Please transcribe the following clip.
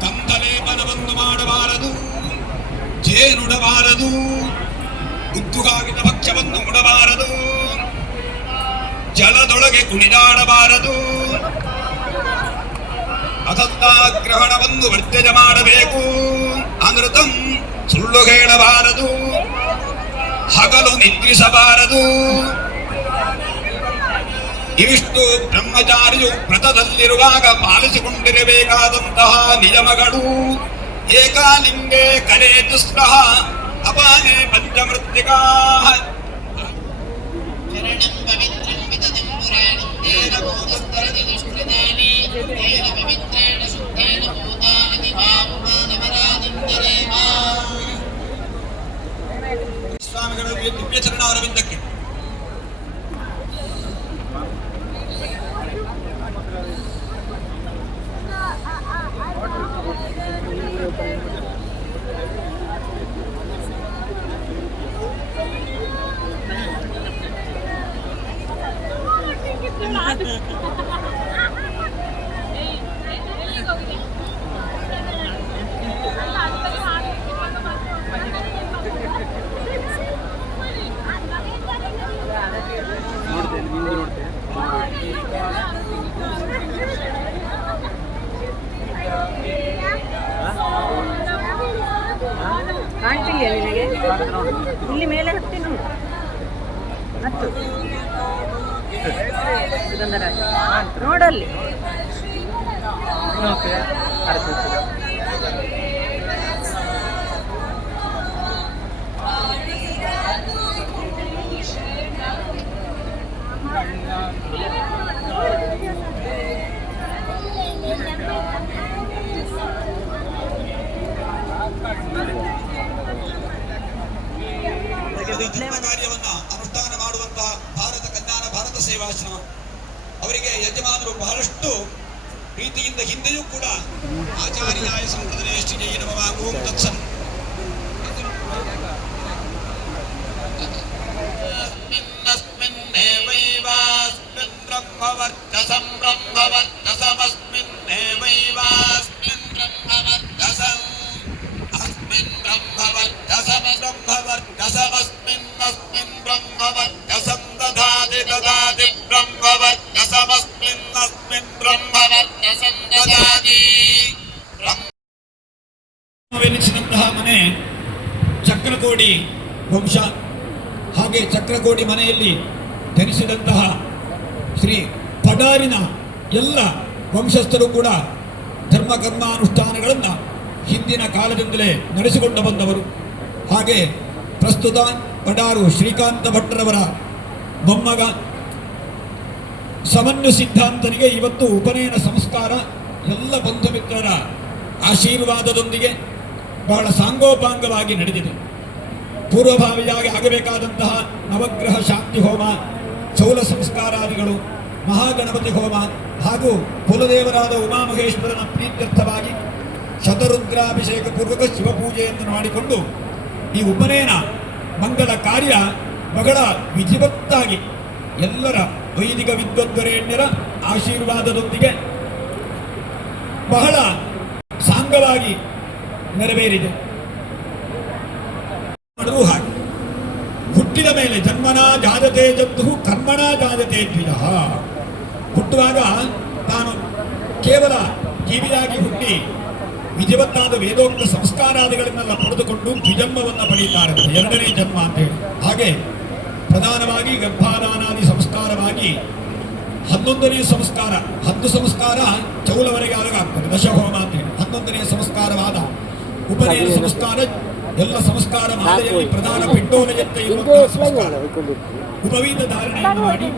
ധന്തലേപനമെന്നുമാണ് ಮಾಡಬಾರದು ಉದ್ದುಗಾಗಿನ ಭಕ್ಷ್ಯವನ್ನು ಉಡಬಾರದು ಜಲದೊಳಗೆ ಕುಣಿದಾಡಬಾರದು. ಅಸತ್ತಾಗ್ರಹಣವನ್ನು ವರ್ಜನೆ ಮಾಡಬೇಕು. ಅನೃತಂ ಸುಳ್ಳು ಹೇಳಬಾರದು. ಹಗಲು ನಿದ್ರಿಸಬಾರದು. ಇವಿಷ್ಟು ಬ್ರಹ್ಮಚಾರಿಯು ವ್ರತದಲ್ಲಿರುವಾಗ ಪಾಲಿಸಿಕೊಂಡಿರಬೇಕಾದಂತಹ ನಿಯಮಗಳು. ಏಕಾಲಿಂಗೇ ಕಲೆ ದುಸ್ರಹ అపానే పంచమృత్తికాః. చరణం పవిత్రం విదదం పురాణం తేన భూతస్థరది నిష్కృతాని. తేన పవిత్రేణ శుద్ధేన భూతాని భావమానవరాజం తరేమా స్వామిగణ దివ్య చరణారవింద ಕಾಣ್ತಿದೆಯಾ ನಿನಗೆ ಇಲ್ಲಿ ಮೇಲೆ ಹತ್ತಿ ನೋಡು ಹತ್ತು ಸುಗಂಧರಾಜ ನೋಡಲ್ಲಿ. ಸೇವಾಶ್ರಮ ಅವರಿಗೆ ಯಜಮಾನರು ಬಹಳಷ್ಟು ಪ್ರೀತಿಯಿಂದ ಹಿಂದೆಯೂ ಕೂಡ ಆಚಾರ್ಯಾಯ ಸಂಪ್ರದಾಯ ಶ್ರೀ ಜಯ ನಮಃ ಓಂ ತತ್ಸನ್ अस्मिन्नस्मिन्नेवैवास्मिन् ब्रह्मवर्चसं ब्रह्मवर्चसमस्मिन्नेवैवास्मिन् ब्रह्मवर्चसम् अस्मिन् ब्रह्मवर्चसं ब्रह्मवर्चसमस्मिन्नस्मिन् ब्रह्मवर्चसं ಮನೆ ಚಕ್ರಕೋಡಿ ವಂಶ ಹಾಗೆ ಚಕ್ರಕೋಡಿ ಮನೆಯಲ್ಲಿ ಧರಿಸಿದಂತಹ ಶ್ರೀ ಪಡಾರಿನ ಎಲ್ಲ ವಂಶಸ್ಥರು ಕೂಡ ಧರ್ಮ ಕರ್ಮಾನುಷ್ಠಾನಗಳನ್ನು ಹಿಂದಿನ ಕಾಲದಿಂದಲೇ ನಡೆಸಿಕೊಂಡು ಬಂದವರು. ಹಾಗೆ ಪ್ರಸ್ತುತ ಪಡಾರು ಶ್ರೀಕಾಂತ ಭಟ್ಟರವರ ಮೊಮ್ಮಗ ಸಮನ್ಯ ಸಿದ್ಧಾಂತನಿಗೆ ಇವತ್ತು ಉಪನಯನ ಸಂಸ್ಕಾರ ಎಲ್ಲ ಬಂಧು ಮಿತ್ರರ ಆಶೀರ್ವಾದದೊಂದಿಗೆ ಬಹಳ ಸಾಂಗೋಪಾಂಗವಾಗಿ ನಡೆದಿದೆ. ಪೂರ್ವಭಾವಿಯಾಗಿ ಆಗಬೇಕಾದಂತಹ ನವಗ್ರಹ ಶಾಂತಿ ಹೋಮ, ಚೌಲ ಸಂಸ್ಕಾರಾದಿಗಳು, ಮಹಾಗಣಪತಿ ಹೋಮ ಹಾಗೂ ಕುಲದೇವರಾದ ಉಮಾಮಹೇಶ್ವರನ ಪ್ರೀತ್ಯರ್ಥವಾಗಿ ಶತರುದ್ರಾಭಿಷೇಕ ಪೂರ್ವಕ ಶಿವಪೂಜೆಯನ್ನು ಮಾಡಿಕೊಂಡು ಈ ಉಪನಯನ ಮಂಗಳ ಕಾರ್ಯ ಬಹಳ ವಿಧಿವತ್ತಾಗಿ ಎಲ್ಲರ ವೈದಿಕ ವಿದ್ವದ್ವರೇಣ್ಯರ ಆಶೀರ್ವಾದದೊಂದಿಗೆ ಬಹಳ ಸಾಂಗವಾಗಿ ನೆರವೇರಿದೆ. ಹಾಗೆ. ಹುಟ್ಟಿದ ಮೇಲೆ ಜನ್ಮನಾ ಜಾಜತೆ ಜಂತು ಕರ್ಮಣ ಜಾಜತೆ ದ್ವಿಜ. ಹುಟ್ಟುವಾಗ ತಾನು ಕೇವಲ ಜೀವಿಯಾಗಿ ಹುಟ್ಟಿ ವಿಧಿವತ್ತಾದ ವೇದೋಕ್ತ ಸಂಸ್ಕಾರಾದಿಗಳನ್ನೆಲ್ಲ ಪಡೆದುಕೊಂಡು ದ್ವಿಜನ್ಮವನ್ನು ಪಡೆಯುತ್ತಾರೆ. ಎರಡನೇ ಜನ್ಮ ಹಾಗೆ ಪ್ರಧಾನವಾಗಿ ಗರ್ಭಾದಾನಾದಿ ಸಂಸ್ಕಾರವಾಗಿ ಹನ್ನೊಂದನೇ ಸಂಸ್ಕಾರ. ಹತ್ತು ಸಂಸ್ಕಾರ ಚೌಲವರೆಗೆ ಆದಾಗ ಆಗ್ತದೆ ದಶಹೋಮ ಅಂತ ಹನ್ನೊಂದನೇ ಸಂಸ್ಕಾರವಾದ ಉಪನಯನ ಸಂಸ್ಕಾರ ಎಲ್ಲ ಸಂಸ್ಕಾರ ಮಾಲೆಯಲ್ಲಿ ಪ್ರಧಾನ ಪಿಂಡೋಲಯಂತೆ ಇರುವಂತಹ ಸಂಸ್ಕಾರ ಉಪವೀತ ಧಾರಣೆಯನ್ನು ಮಾಡಿ